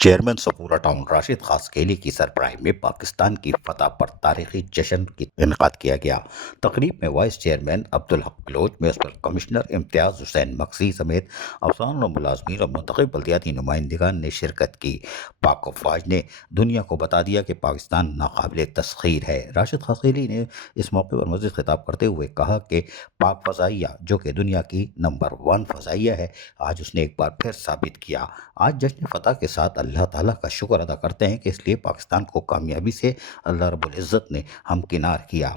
Chairman سپورہ town Rashid خاصقیلی کی سربراہی میں پاکستان کی فتح پر تاریخی جشن کی انعقاد کیا گیا۔ تقریب میں vice chairman Abdul Haq Baloch, municipal commissioner Imtiaz Hussain mixie سمیت افسران و ملازمین اور منتخب بلدیاتی نمائندگان نے شرکت کی۔ پاک افواج نے دنیا کو بتا دیا کہ پاکستان ناقابل تسخیر ہے۔ راشد خاصقیلی نے اس موقع پر مزید خطاب کرتے ہوئے کہا کہ پاک فضائیہ، جو کہ دنیا کی نمبر 1 فضائیہ ہے، آج اس نے ایک بار پھر ثابت کیا۔ آج جشن فتح کے ساتھ اللہ تعالیٰ کا شکر ادا کرتے ہیں کہ اس لیے پاکستان کو کامیابی سے اللہ رب العزت نے ہمکنار کیا۔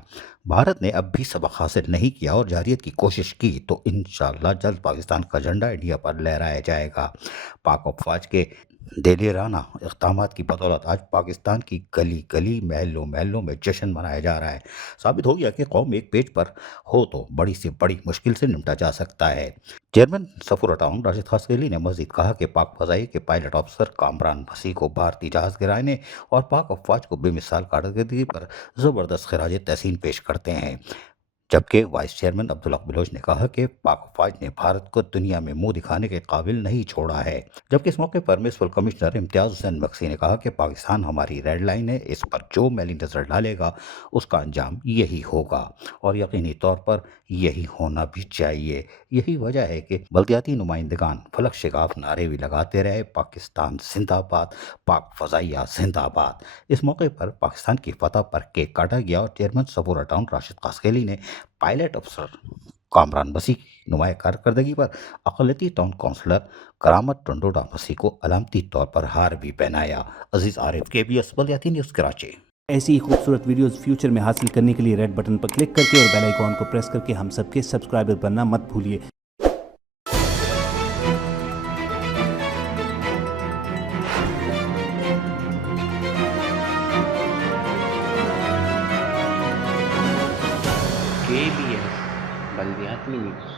بھارت نے اب بھی سبق حاصل نہیں کیا اور جارحیت کی کوشش کی تو انشاءاللہ جلد پاکستان کا جھنڈا انڈیا پر لہرایا جائے گا۔ پاک افواج کے دلیرانہ اقدامات کی بدولت آج پاکستان کی گلی گلی، محلوں میں جشن منایا جا رہا ہے۔ ثابت ہو گیا کہ قوم ایک پیج پر ہو تو بڑی سے بڑی مشکل سے نمٹا جا سکتا ہے۔ چیئرمین سپورہ ٹاؤن راشد خاصقیلی نے مزید کہا کہ پاک فضائیہ کے پائلٹ آفیسر کامران مسیح کو بھارتی جہاز گرانے اور پاک افواج کو بے مثال کارکردگی پر زبردست خراج تحسین پیش کرتے ہیں، جبکہ وائس چیئرمین عبدالحق بلوچ نے کہا کہ پاک افواج نے بھارت کو دنیا میں منہ دکھانے کے قابل نہیں چھوڑا ہے، جبکہ اس موقع پر municipal commissioner Imtiaz Hussain mixie نے کہا کہ پاکستان ہماری ریڈ لائن ہے، اس پر جو میلی نظر ڈالے گا اس کا انجام یہی ہوگا اور یقینی طور پر یہی ہونا بھی چاہیے۔ یہی وجہ ہے کہ بلدیاتی نمائندگان فلک شگاف نعرے بھی لگاتے رہے، پاکستان زندہ باد، پاک فضائیہ زندہ باد۔ اس موقع پر پاکستان کی فتح پر کیک کاٹا گیا اور چیئرمین سپورہ ٹاؤن راشد خاصقیلی نے پائلٹ افسر کامران مسیح کی نمایاں کارکردگی پر اقلیتی ٹاؤن کونسلر کرامت ٹنڈوڈا مسیح کو علامتی طور پر ہار بھی پہنایا۔ عزیز عارف، KBS بلدیاتی نیوز کراچی۔ ایسی ہی خوبصورت ویڈیوز فیوچر میں حاصل کرنے کے لیے ریڈ بٹن پر کلک کر کے اور بیل آئیکن کو پریس کر کے ہم سب کے سبسکرائبر بننا مت بھولیے۔ KBS بلدیاتی نیوز